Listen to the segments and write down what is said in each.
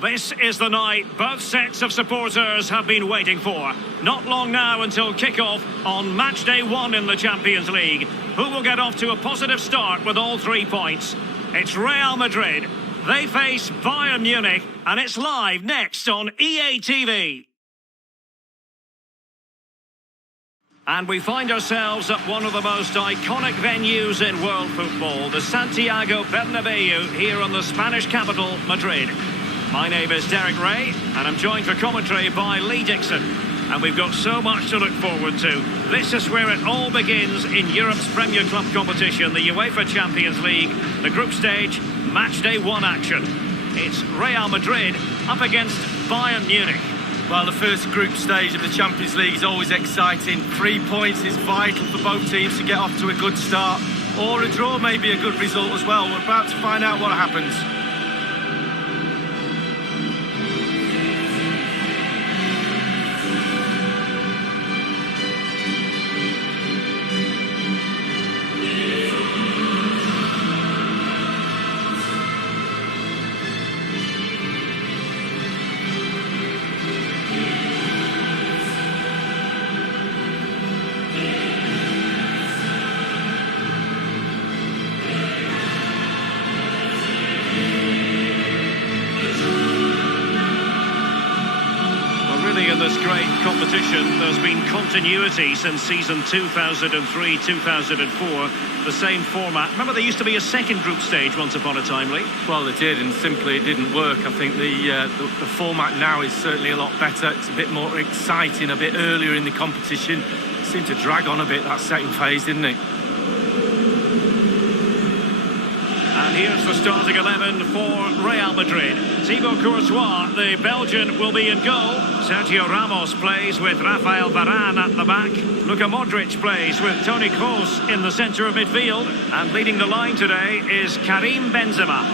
This is the night both sets of supporters have been waiting for. Not long now until kick-off on match day 1 in the Champions League. Who will get off to a positive start with all 3 points? It's Real Madrid. They face Bayern Munich, and it's live next on EA TV. And we find ourselves at one of the most iconic venues in world football, the Santiago Bernabeu, here in the Spanish capital, Madrid. My name is Derek Ray, and I'm joined for commentary by Lee Dixon. And we've got so much to look forward to. This is where it all begins in Europe's Premier Club competition, the UEFA Champions League, the group stage, match day 1 action. It's Real Madrid up against Bayern Munich. Well, the first group stage of the Champions League is always exciting. 3 points is vital for both teams to get off to a good start. Or a draw may be a good result as well. We're about to find out what happens. In this great competition, there's been continuity since season 2003-2004, the same format. Remember, there used to be a second group stage once upon a time, Lee? Well, it did, and simply it didn't work. I think the format now is certainly a lot better. It's a bit more exciting, a bit earlier in the competition. It seemed to drag on a bit, that second phase, didn't it? And here's the starting 11 for Real Madrid. Thibaut Courtois, the Belgian, will be in goal. Sergio Ramos plays with Rafael Varane at the back. Luka Modric plays with Toni Kroos in the centre of midfield. And leading the line today is Karim Benzema.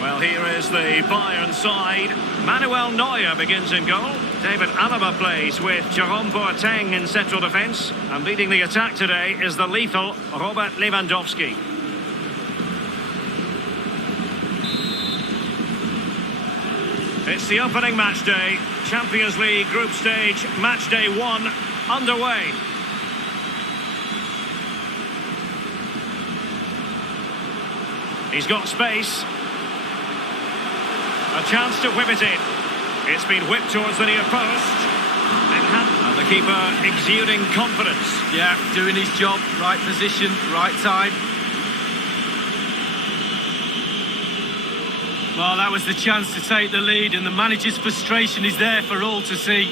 Well, here is the Bayern side. Manuel Neuer begins in goal. David Alaba plays with Jerome Boateng in central defence. And leading the attack today is the lethal Robert Lewandowski. It's the opening match day. Champions League group stage, match day 1 underway. He's got space. A chance to whip it in. It's been whipped towards the near post. And the keeper exuding confidence. Yeah, doing his job, right position, right time. Well, that was the chance to take the lead, and the manager's frustration is there for all to see.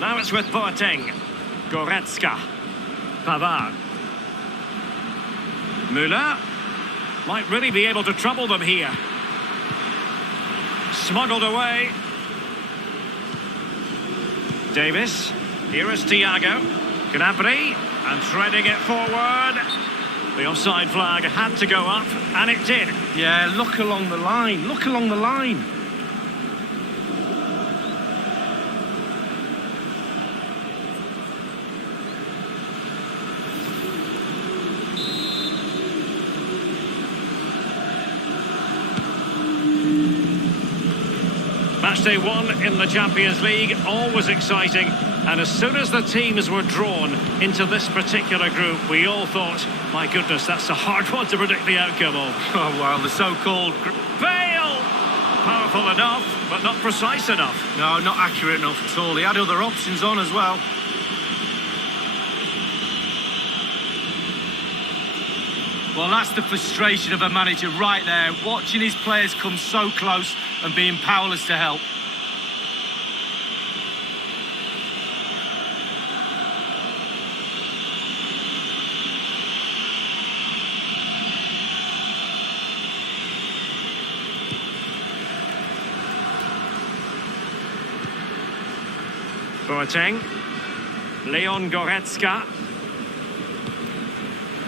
Now it's with Boateng. Goretzka. Pavard. Müller. Might really be able to trouble them here. Smuggled away. Davis. Here is Thiago. Gnabry. And threading it forward. The offside flag had to go up, and it did. Yeah, look along the line. Look along the line. Matchday 1 in the Champions League, always exciting. And as soon as the teams were drawn into this particular group, we all thought, my goodness, that's a hard one to predict the outcome of. Oh, well, the so-called... Bale! Powerful enough, but not precise enough. No, not accurate enough at all. He had other options on as well. Well, that's the frustration of a manager right there, watching his players come so close and being powerless to help. Boateng. Leon Goretzka.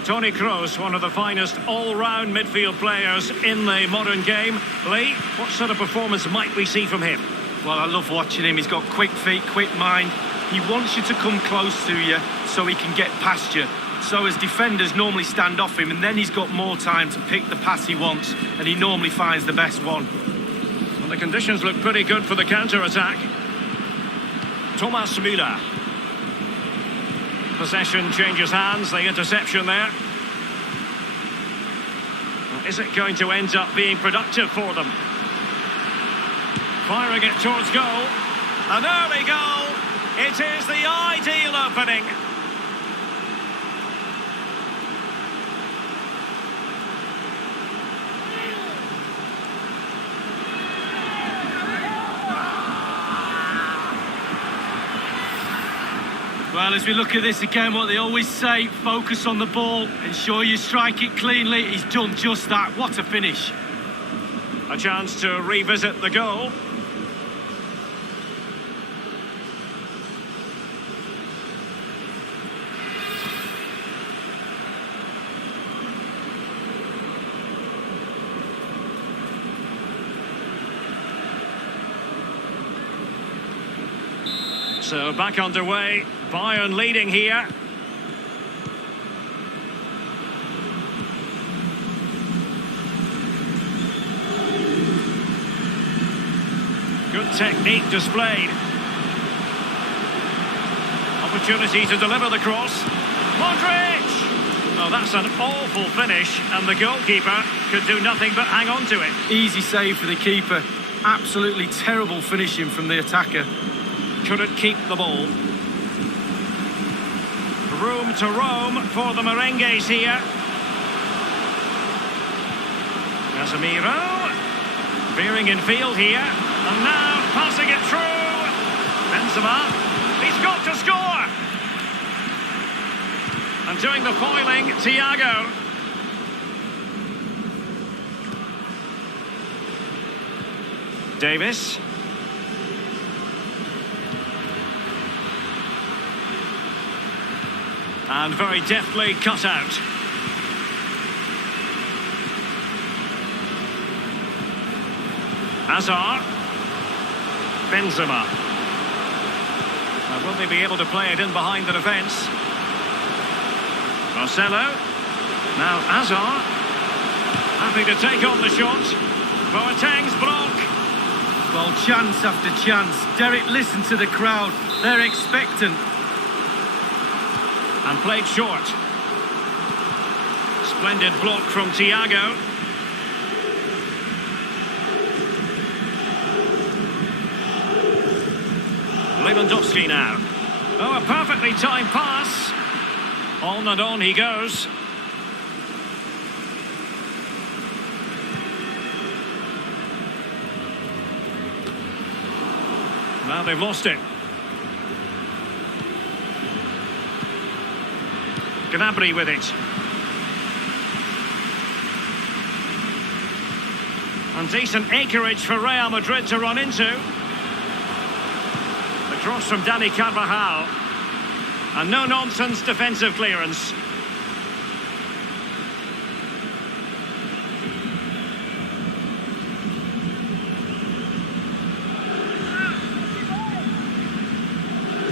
Toni Kroos, one of the finest all-round midfield players in the modern game. Lee, what sort of performance might we see from him? Well, I love watching him. He's got quick feet, quick mind. He wants you to come close to you so he can get past you. So as defenders normally stand off him, and then he's got more time to pick the pass he wants, and he normally finds the best one. Well, the conditions look pretty good for the counter-attack. Thomas Müller. Possession changes hands, the interception there. Well, is it going to end up being productive for them? Firing it towards goal. An early goal. It is the ideal opening. Well, as we look at this again, what they always say, focus on the ball, ensure you strike it cleanly. He's done just that. What a finish. A chance to revisit the goal. So back underway, Bayern leading here. Good technique displayed. Opportunity to deliver the cross. Modric! Oh, that's an awful finish, and the goalkeeper could do nothing but hang on to it. Easy save for the keeper. Absolutely terrible finishing from the attacker. Couldn't keep the ball. Room to roam for the Merengues here. Casemiro. Veering in field here. And now passing it through. Benzema. He's got to score. And doing the foiling, Thiago. Davis. And very deftly cut out. Hazard. Benzema. Now, will they be able to play it in behind the defence? Marcelo. Now Hazard. Happy to take on the shot. Boateng's block. Well, chance after chance. Derek, listen to the crowd. They're expectant. And played short. Splendid block from Thiago. Lewandowski now. Oh, a perfectly timed pass. On and on he goes. Now they've lost it. Gnabry with it. And decent acreage for Real Madrid to run into. The cross from Dani Carvajal. And no-nonsense defensive clearance.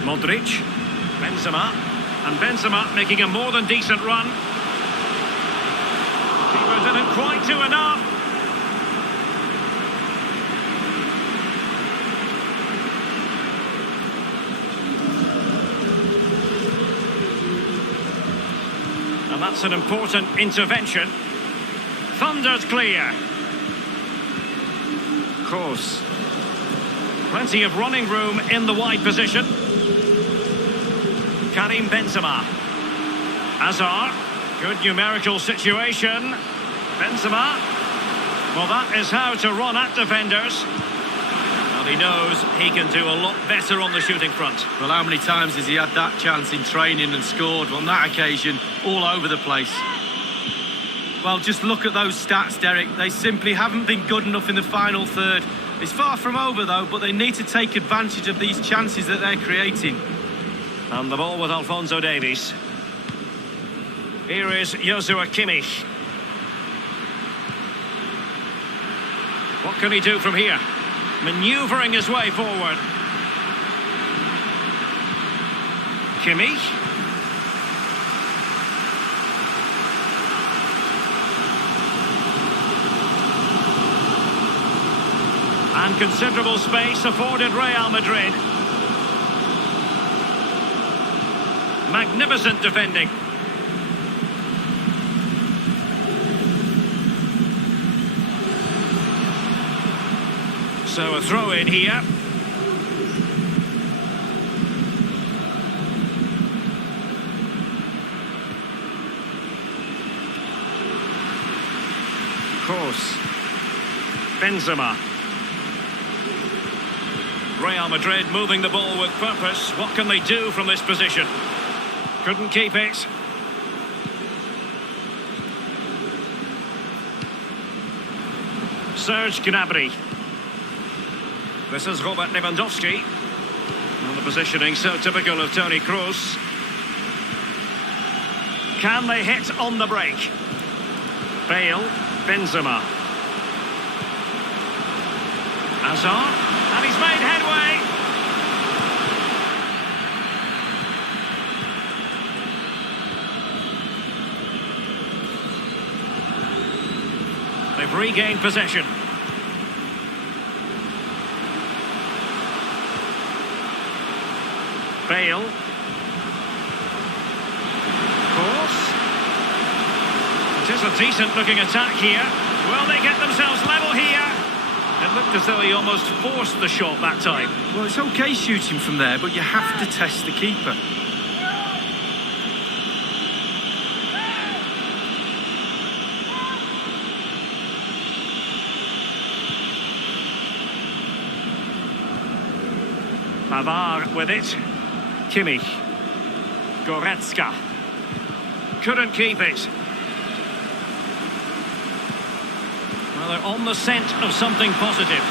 Modric. Benzema. And Benzema making a more than decent run. Keeper didn't quite do enough. And that's an important intervention. Thundered clear. Kroos. Plenty of running room in the wide position. Karim Benzema. Hazard. Good numerical situation. Benzema. Well, that is how to run at defenders. Well, he knows he can do a lot better on the shooting front. Well, how many times has he had that chance in training and scored? On that occasion, all over the place. Well, just look at those stats, Derek. They simply haven't been good enough in the final third. It's far from over, though, but they need to take advantage of these chances that they're creating. And the ball with Alphonso Davies. Here is Joshua Kimmich. What can he do from here? Manoeuvring his way forward. Kimmich. And considerable space afforded Real Madrid. Magnificent defending. So a throw in here. Kroos. Benzema. Real Madrid moving the ball with purpose. What can they do from this position? Couldn't keep it. Serge Gnabry. This is Robert Lewandowski. And the positioning so typical of Toni Kroos. Can they hit on the break? Bale, Benzema. Hazard, and he's made headway. They've regained possession. Bale. Course. It is a decent looking attack here. Will they get themselves level here? It looked as though he almost forced the shot that time. Well, it's okay shooting from there, but you have to test the keeper. Pavard with it. Kimmich. Goretzka. Couldn't keep it. Well, they're on the scent of something positive.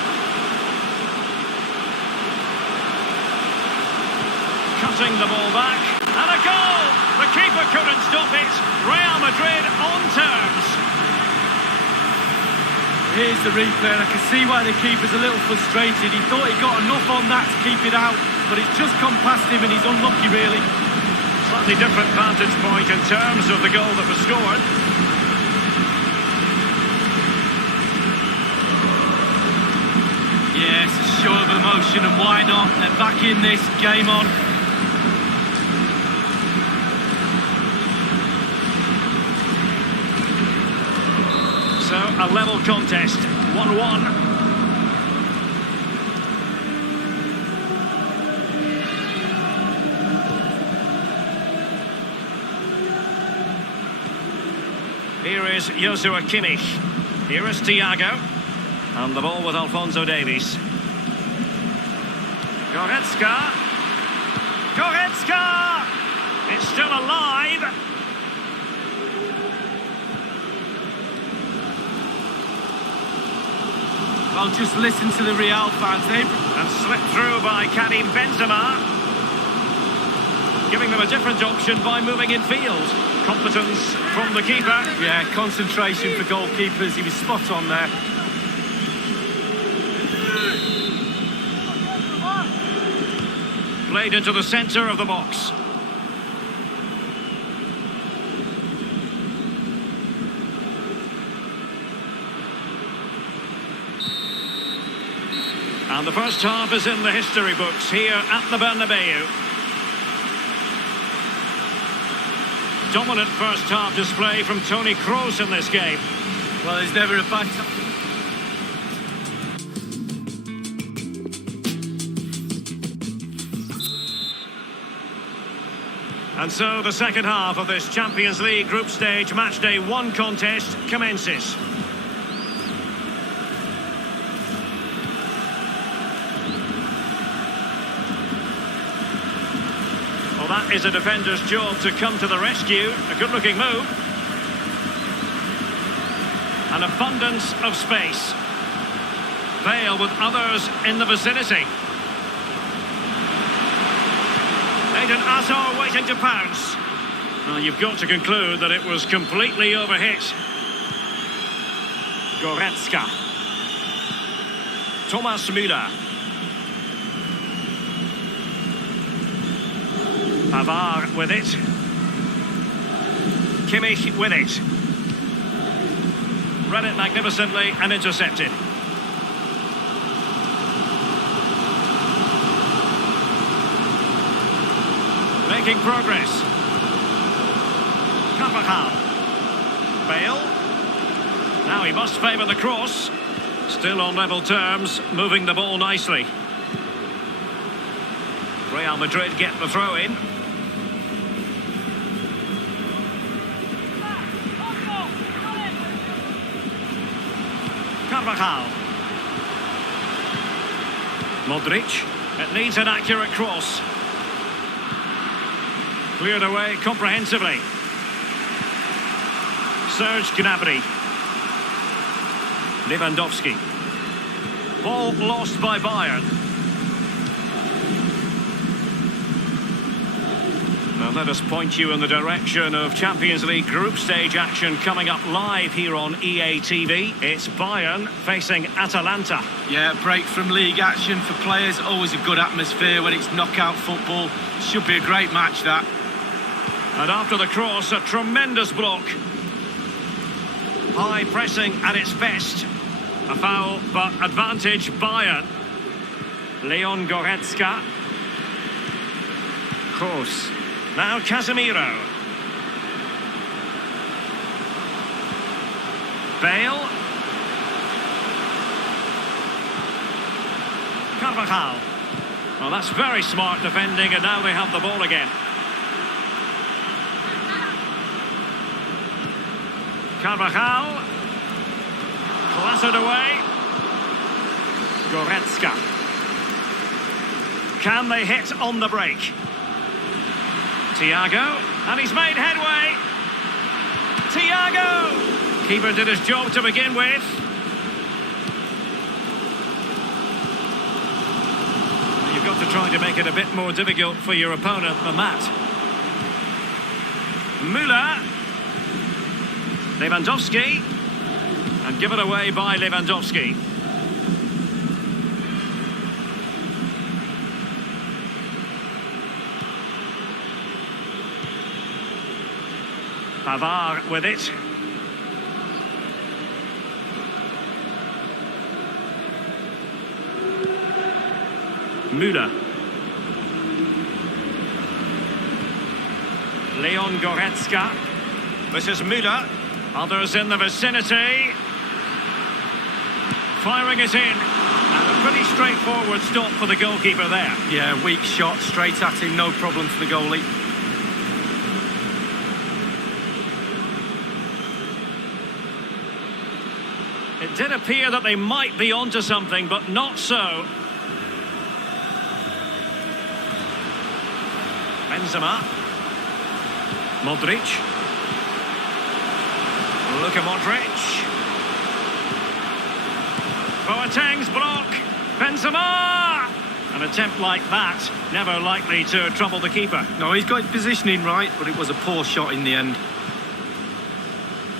Cutting the ball back. And a goal! The keeper couldn't stop it. Real Madrid on terms. Here's the replay, and I can see why the keeper's a little frustrated. He thought he got enough on that to keep it out, but it's just gone past him and he's unlucky, really. Slightly different vantage point in terms of the goal that was scored. Yeah, it's a show of emotion, and why not? They're back in this, game on. So, a level contest, 1-1. Here is Joshua Kimmich. Here is Thiago. And the ball with Alphonso Davies. Goretzka. Goretzka! It's still alive. Well, just listen to the Real fans. And slipped through by Karim Benzema. Giving them a different option by moving in field. Competence from the keeper. Yeah, concentration for goalkeepers. He was spot on there. Played into the centre of the box. And the first half is in the history books here at the Bernabeu. Dominant first half display from Toni Kroos in this game. Well, there's never a bad time. And so the second half of this Champions League group stage matchday 1 contest commences. Well, that is a defender's job to come to the rescue. A good-looking move. An abundance of space. Bale with others in the vicinity. They and Azar waiting to pounce. Well, you've got to conclude that it was completely overhit. Goretzka. Thomas Müller. Pavard with it. Kimmich with it. Read it magnificently and intercepted. Making progress. Carvajal. Bale. Now he must favour the cross. Still on level terms, moving the ball nicely. Real Madrid get the throw in. Carvajal. Modric. It needs an accurate cross. Cleared away comprehensively. Serge Gnabry. Lewandowski. Ball lost by Bayern. Now let us point you in the direction of Champions League group stage action coming up live here on EA TV. It's Bayern facing Atalanta. Yeah, break from league action for players. Always a good atmosphere when it's knockout football. Should be a great match, that. And after the cross, a tremendous block. High pressing at its best. A foul, but advantage Bayern. Leon Goretzka. Kroos. Now Casemiro. Bale. Carvajal. Well, that's very smart defending, and now they have the ball again. Carvajal. Clattered away. Goretzka. Can they hit on the break? Thiago. And he's made headway. Thiago. Keeper did his job to begin with. You've got to try to make it a bit more difficult for your opponent than that. Müller. Lewandowski. And given away by Lewandowski. Pavard with it. Müller. Leon Goretzka. This is Müller. Others in the vicinity. Firing it in. And a pretty straightforward stop for the goalkeeper there. Yeah, weak shot, straight at him, no problem for the goalie. It did appear that they might be onto something, but not so. Benzema. Modric. Luka Modric. Boateng's block. Benzema! An attempt like that, never likely to trouble the keeper. No, he's got his positioning right, but it was a poor shot in the end.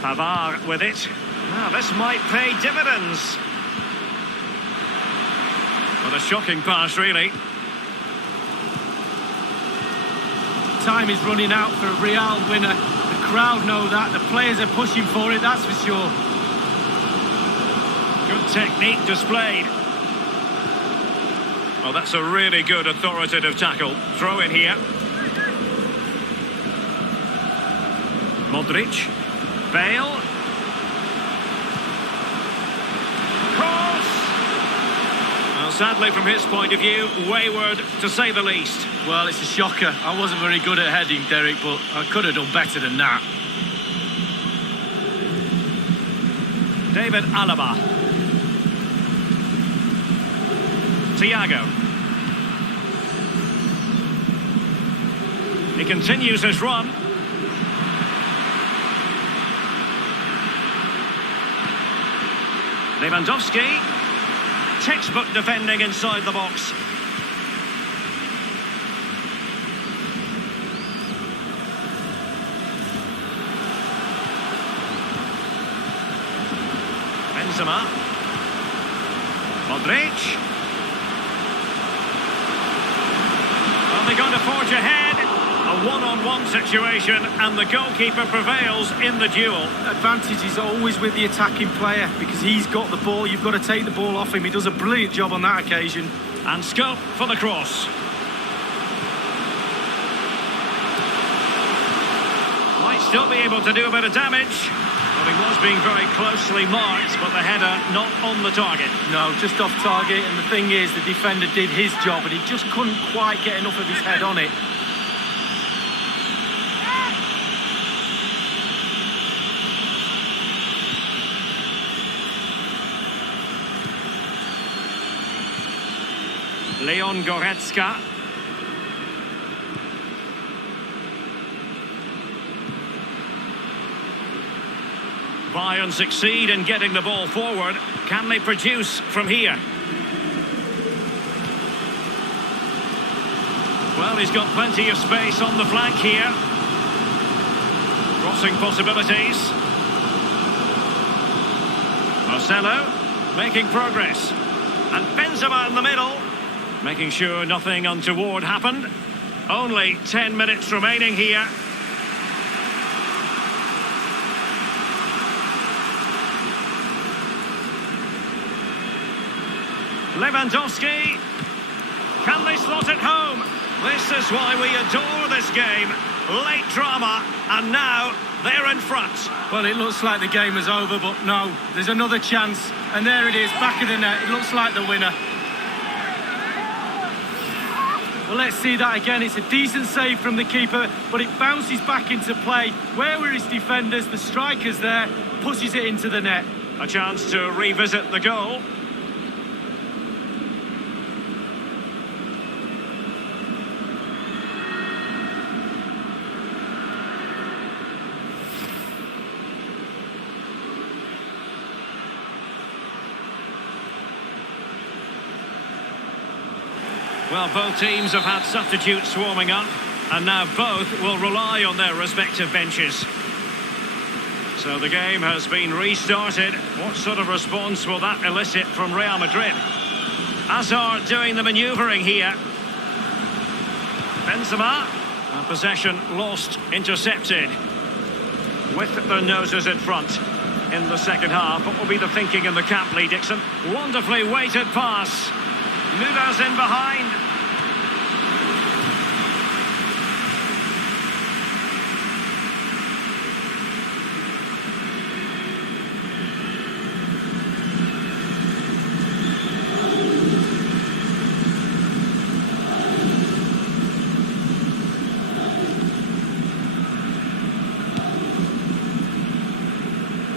Pavard with it. Now, this might pay dividends. What a shocking pass, really. Time is running out for a Real winner. The crowd know that. The players are pushing for it, that's for sure. Good technique displayed. Well, that's a really good authoritative tackle. Throw in here. Modric. Bale. Cross! Well, sadly, from his point of view, wayward to say the least. Well, it's a shocker. I wasn't very good at heading, Derek, but I could have done better than that. David Alaba. Thiago. He continues his run. Lewandowski. Textbook defending inside the box. Benzema. Madrid. Well, they're going to forge ahead. A one-on-one situation, and the goalkeeper prevails in the duel. Advantage is always with the attacking player because he's got the ball. You've got to take the ball off him. He does a brilliant job on that occasion. And scope for the cross. Might still be able to do a bit of damage. Well, he was being very closely marked, but the header not on the target. No, just off target, and the thing is, the defender did his job, and he just couldn't quite get enough of his head on it. Leon Goretzka. Bayern succeed in getting the ball forward. Can they produce from here? Well, he's got plenty of space on the flank here. Crossing possibilities. Marcelo making progress. And Benzema in the middle, making sure nothing untoward happened. Only 10 minutes remaining here. Lewandowski. Can they slot it home? This is why we adore this game. Late drama, and now they're in front. Well, it looks like the game is over, but no, there's another chance. And there it is, back of the net. It looks like the winner. Well, let's see that again. It's a decent save from the keeper, but it bounces back into play. Where were his defenders? The striker's there, pushes it into the net. A chance to revisit the goal. Well, both teams have had substitutes swarming up, and now both will rely on their respective benches. So the game has been restarted. What sort of response will that elicit from Real Madrid? Hazard doing the manoeuvring here. Benzema. And possession lost, intercepted. With their noses in front in the second half. What will be the thinking in the camp, Lee Dixon? Wonderfully weighted pass. Müllers in behind.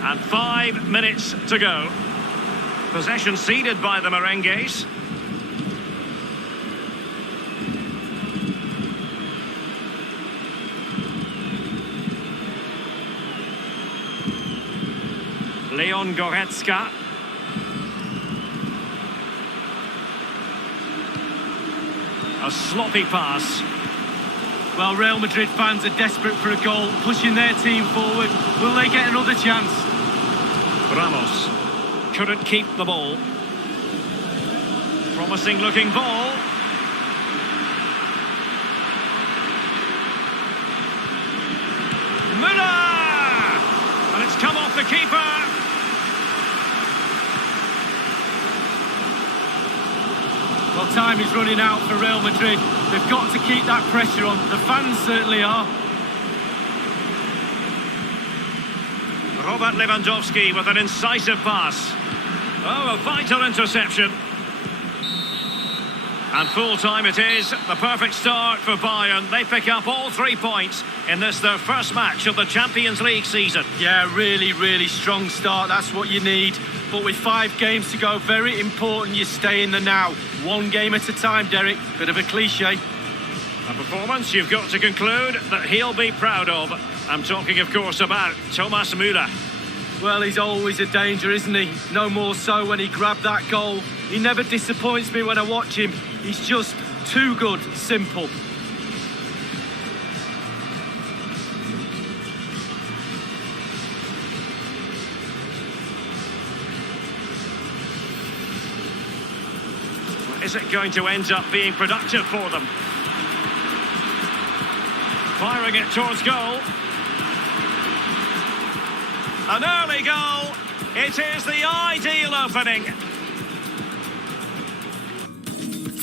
And 5 minutes to go. Possession ceded by the Merengues. Leon Goretzka. A sloppy pass. Well, Real Madrid fans are desperate for a goal, pushing their team forward. Will they get another chance? Ramos couldn't keep the ball. Promising looking ball. Müller! And it's come off the keeper. Well, time is running out for Real Madrid. They've got to keep that pressure on. The fans certainly are. Robert Lewandowski with an incisive pass. Oh, a vital interception. And full time it is. The perfect start for Bayern. They pick up all 3 points in this, their first match of the Champions League season. Yeah, really strong start. That's what you need. But with 5 games to go, very important you stay in the now. One game at a time, Derek. Bit of a cliche. A performance you've got to conclude that he'll be proud of. I'm talking, of course, about Thomas Müller. Well, he's always a danger, isn't he? No more so when he grabbed that goal. He never disappoints me when I watch him. He's just too good, simple. Is it going to end up being productive for them? Firing it towards goal. An early goal. It is the ideal opening.